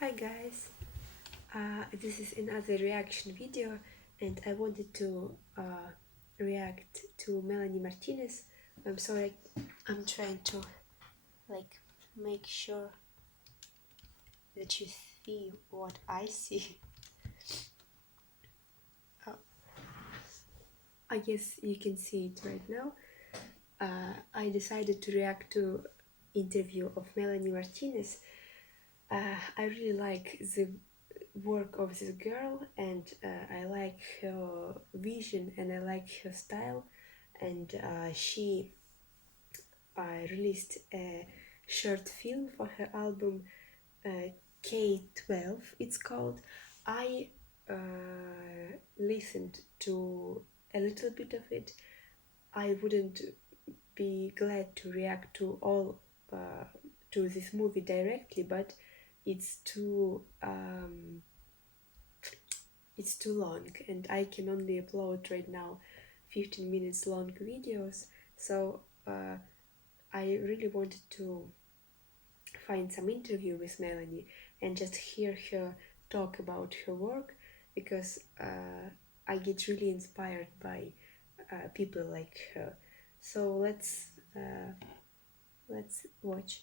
Hi guys, this is another reaction video and I wanted to react to Melanie Martinez. I'm sorry, I'm trying to make sure that you see what I see. Uh, I guess you can see it right now. I decided to react to interview of Melanie Martinez. I really like the work of this girl and I like her vision and I like her style, and she released a short film for her album K-12 it's called. I listened to a little bit of it. I wouldn't be glad to react to all to this movie directly, but it's too long and I can only upload right now 15 minutes long videos. So I really wanted to find some interview with Melanie and just hear her talk about her work, because I get really inspired by people like her. So let's watch.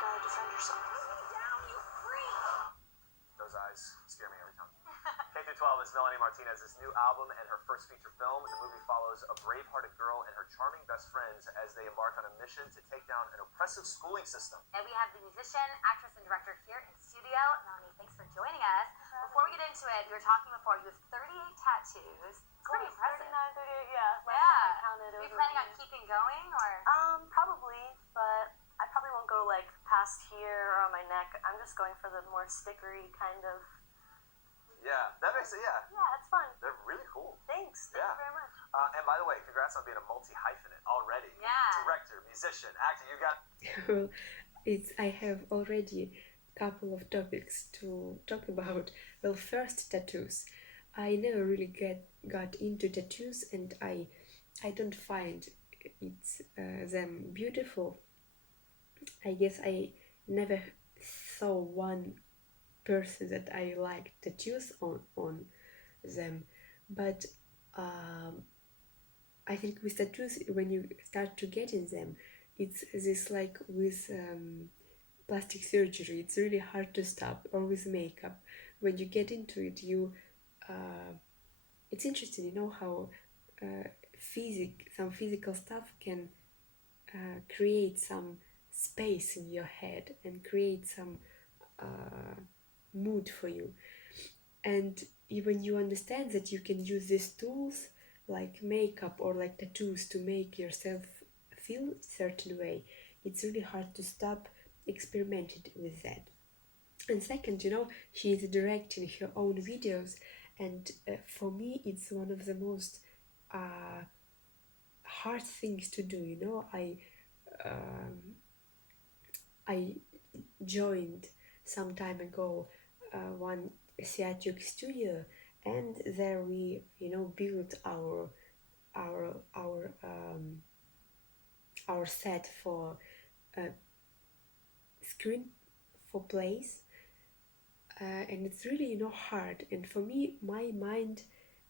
Gotta defend yourself. Down, you freak! Those eyes scare me every time. K-12 is Melanie Martinez's new album and her first feature film. The movie follows a brave-hearted girl and her charming best friends as they embark on a mission to take down an oppressive schooling system. And we have the musician, actress, and director here in studio. Melanie, thanks for joining us. Before we get into it, we were talking before, you have 38 tattoos. It's pretty impressive. 39, 38, yeah. Yeah. Counted. Are you planning on keeping going, or? Probably, but I probably won't go like past here or on my neck. I'm just going for the more stickery kind of. Yeah, that makes it, yeah. Yeah, it's fun. They're really cool. Thanks. Thank Yeah. you very much. And by the way, congrats on being a multi-hyphenate already. Yeah. Director, musician, actor, you got... Well, I have already a couple of topics to talk about. Well, first, tattoos. I never really got into tattoos, and I don't find them beautiful. I guess I never saw one person that I liked tattoos on them, but I think with tattoos, when you start to get in them, it's this like with plastic surgery, it's really hard to stop, or with makeup. When you get into it, it's interesting, how some physical stuff can create some space in your head and create some mood for you. And when you understand that you can use these tools like makeup or like tattoos to make yourself feel a certain way, it's really hard to stop experimenting with that. And second, she is directing her own videos, and for me it's one of the most hard things to do. I joined some time ago one theatrical studio, and there we built our set for screen for plays, and it's really hard. And for me, my mind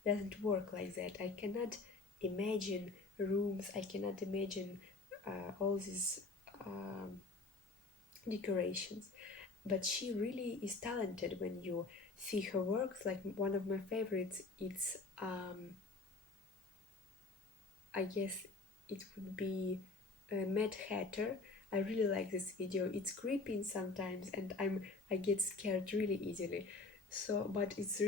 doesn't work like that. I cannot imagine rooms, I cannot imagine all these decorations. But she really is talented. When you see her works, like one of my favorites, it's I guess it would be Mad Hatter. I really like this video. It's creepy sometimes, and I get scared really easily. So, but it's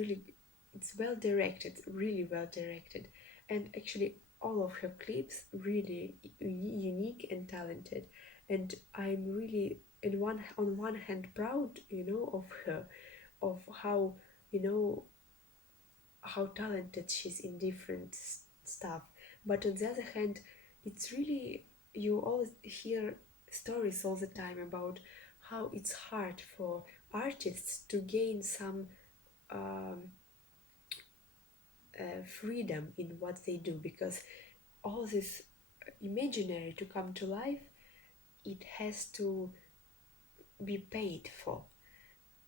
well directed, really well directed, and actually all of her clips really unique and talented. And I'm really on one hand proud, of her, of how how talented she's in different stuff. But on the other hand, it's really, you always hear stories all the time about how it's hard for artists to gain some freedom in what they do, because all this imaginary to come to life, it has to be paid for.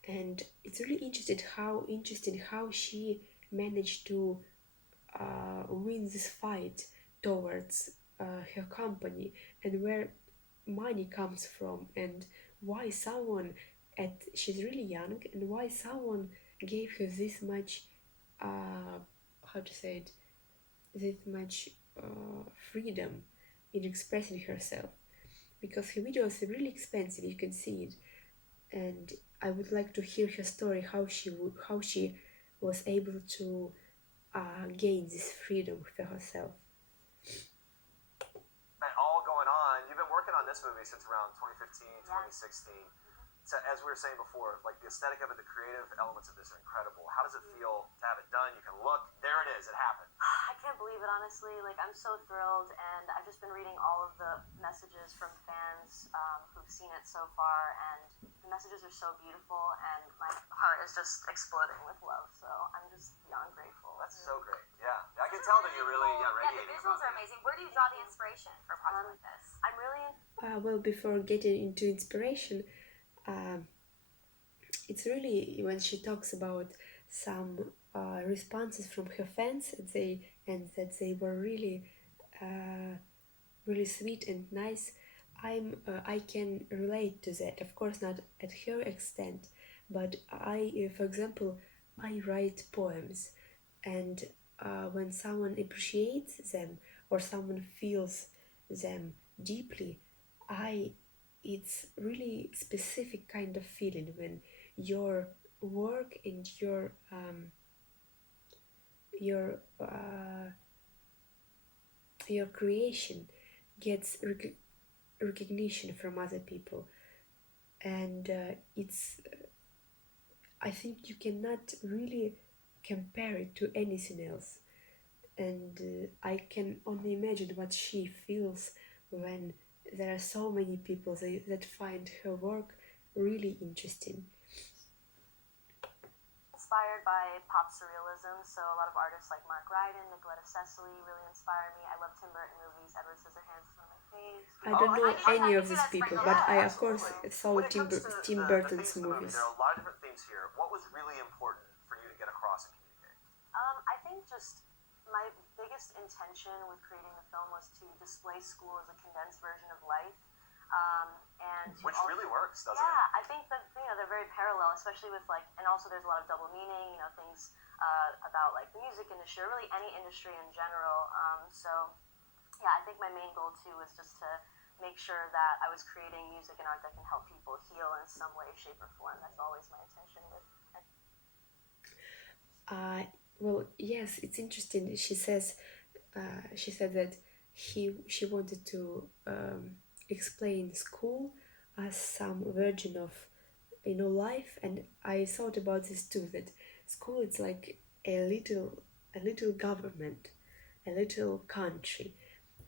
And it's really interesting how she managed to win this fight towards her company, and where money comes from, and why someone at she's really young, and why someone gave her this much how to say it, this much freedom in expressing herself, because her videos are really expensive, you can see it. And I would like to hear her story, how she was able to gain this freedom for herself. And all going on, you've been working on this movie since around 2015, 2016. So as we were saying before, like the aesthetic of it, the creative elements of this are incredible. How does it feel to have it done? You can look, there it is, it happened. I can't believe it, honestly. Like, I'm so thrilled, and I've just been reading all of the messages from fans who've seen it so far, and the messages are so beautiful, and my heart is just exploding with love. So I'm just beyond grateful. That's so great. Yeah, I can tell that you're really radiating. The visuals are amazing. Where do you draw the inspiration for a project like this? I'm really Well, before getting into inspiration, it's really when she talks about some responses from her fans, and that they were really really sweet and nice. I can relate to that, of course not at her extent, but for example, I write poems, and when someone appreciates them or someone feels them deeply, I it's really specific kind of feeling when your work and your your creation gets recognition from other people. And it's I think you cannot really compare it to anything else. And I can only imagine what she feels when there are so many people that find her work really interesting. inspired by pop surrealism, so a lot of artists like Mark Ryden, Nicoletta Cecily really inspire me. I love Tim Burton movies. Edward Scissorhands is one of my faves. I don't know I any of can see these that people, sprinkle. but I Yeah, of course saw When it comes to Tim the Burton's themes of the movie, movies. there are a lot of different themes here. What was really important for you to get across and communicate? I think just my biggest intention with creating the film was to display school as a condensed version of life. And Which really works, doesn't yeah, it? I think that they're very parallel, especially with like, and also there's a lot of double meaning, things about like the music industry, or really any industry in general. So yeah, I think my main goal too was just to make sure that I was creating music and art that can help people heal in some way, shape, or form. That's always my intention with. Well, yes, it's interesting. She said that she wanted to explain school as some version of life, and I thought about this too. That school is like a little government, a little country,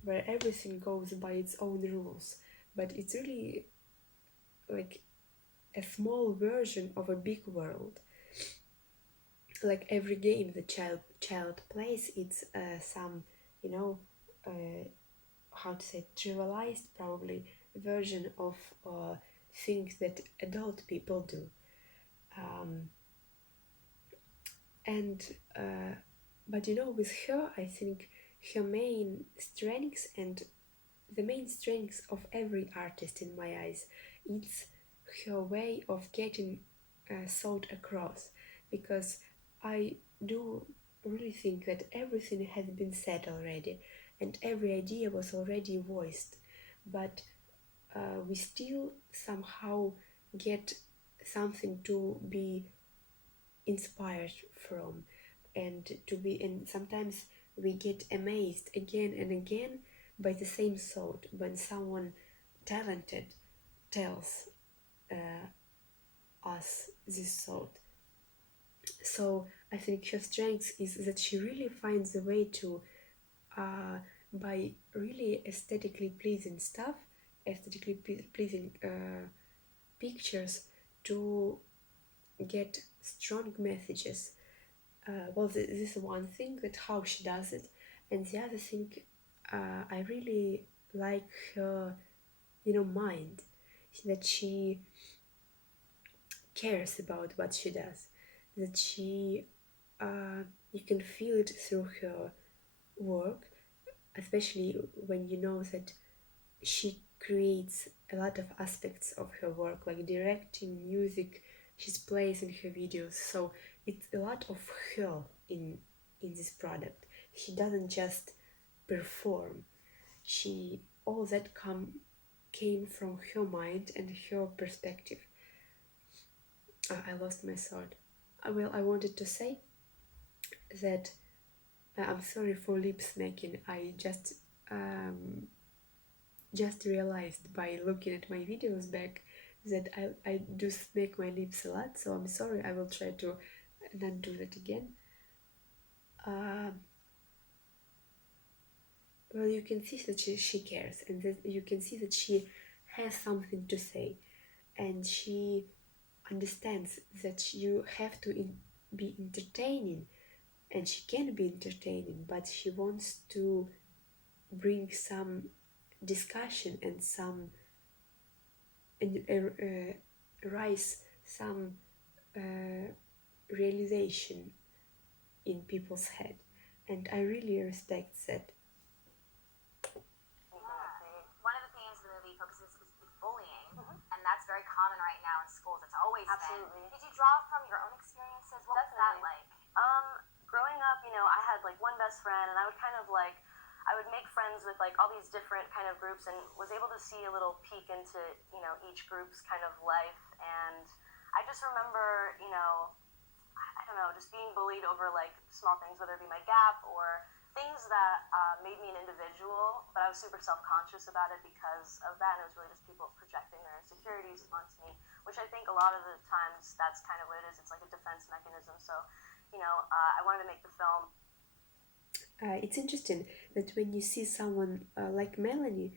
where everything goes by its own rules, but it's really like a small version of a big world. Like every game the child plays, it's some how to say, trivialized probably version of things that adult people do. And but with her, I think her main strengths, and the main strengths of every artist in my eyes, it's her way of getting thought across, because I do really think that everything has been said already, and every idea was already voiced, but we still somehow get something to be inspired from, and sometimes we get amazed again and again by the same thought when someone talented tells us this thought. So I think her strength is that she really finds a way to by really aesthetically pleasing stuff, aesthetically pleasing pictures, to get strong messages. Well, this is one thing, that how she does it, and the other thing, I really like her mind, that she cares about what she does, that she you can feel it through her work, especially when you know that she creates a lot of aspects of her work, like directing, music, she's plays in her videos. So it's a lot of her in this product. She doesn't just perform. She all that came from her mind and her perspective. I lost my thought. Well, I wanted to say that I'm sorry for lip smacking. I just realized by looking at my videos back that I do smack my lips a lot, so I'm sorry. I will try to not do that again. Well, you can see that she cares, and that you can see that she has something to say, and she understands that you have to be entertaining, and she can be entertaining, but she wants to bring some discussion and some and rise some realization in people's head, and I really respect that. One of the themes of the movie focuses is bullying, and that's very common right now in schools. It's always Absolutely. been. Did you draw from your own experiences? What was that Definitely. like? Growing up, I had like one best friend, and I would kind of like, I would make friends with like all these different kind of groups, and was able to see a little peek into each group's kind of life. And I just remember, I don't know, just being bullied over like small things, whether it be my gap or things that made me an individual, but I was super self-conscious about it because of that, and it was really just people projecting their insecurities onto me, which I think a lot of the times that's kind of what it is. It's like a defense mechanism. So, I wanted to make the film. It's interesting that when you see someone like Melanie,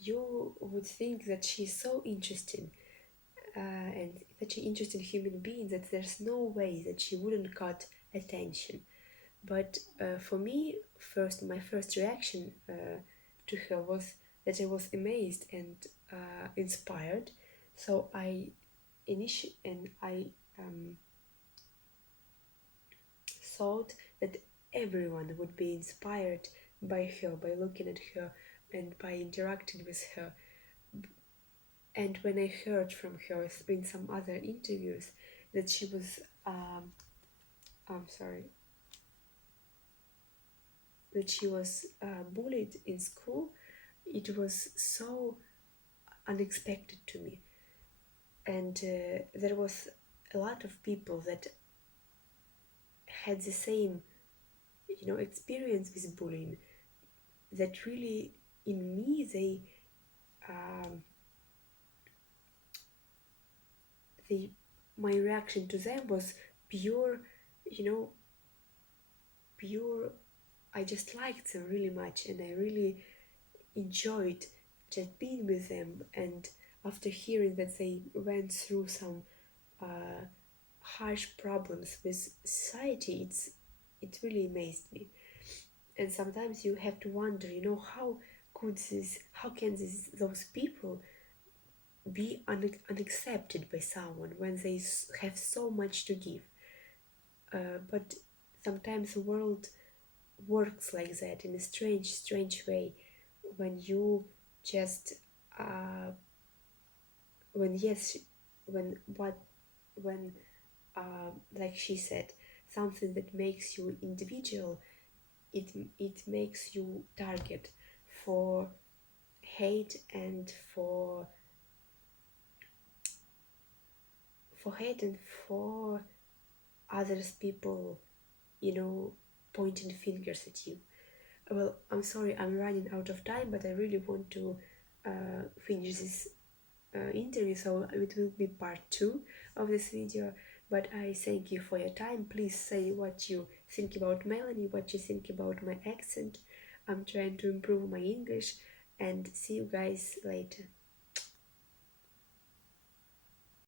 you would think that she's so interesting and such an interesting human being that there's no way that she wouldn't got attention. But for me, my first reaction to her was that I was amazed and inspired. So I thought that everyone would be inspired by her, by looking at her and by interacting with her. And when I heard from her in some other interviews that she was, I'm sorry, that she was bullied in school, it was so unexpected to me. And there was a lot of people that had the same, experience with bullying. That really, in me, my reaction to them was pure, pure. I just liked them really much, and I really enjoyed just being with them. And after hearing that they went through some harsh problems with society, it really amazed me. And sometimes you have to wonder, how can those people be unaccepted by someone when they have so much to give? But sometimes the world works like that in a strange way, when you just when yes when what when like she said, something that makes you individual, it makes you target for hate and for others people, pointing fingers at you. Well, I'm sorry, I'm running out of time, but I really want to finish this interview, so it will be part 2 of this video. But I thank you for your time. Please say what you think about Melanie, what you think about my accent. I'm trying to improve my English, and see you guys later.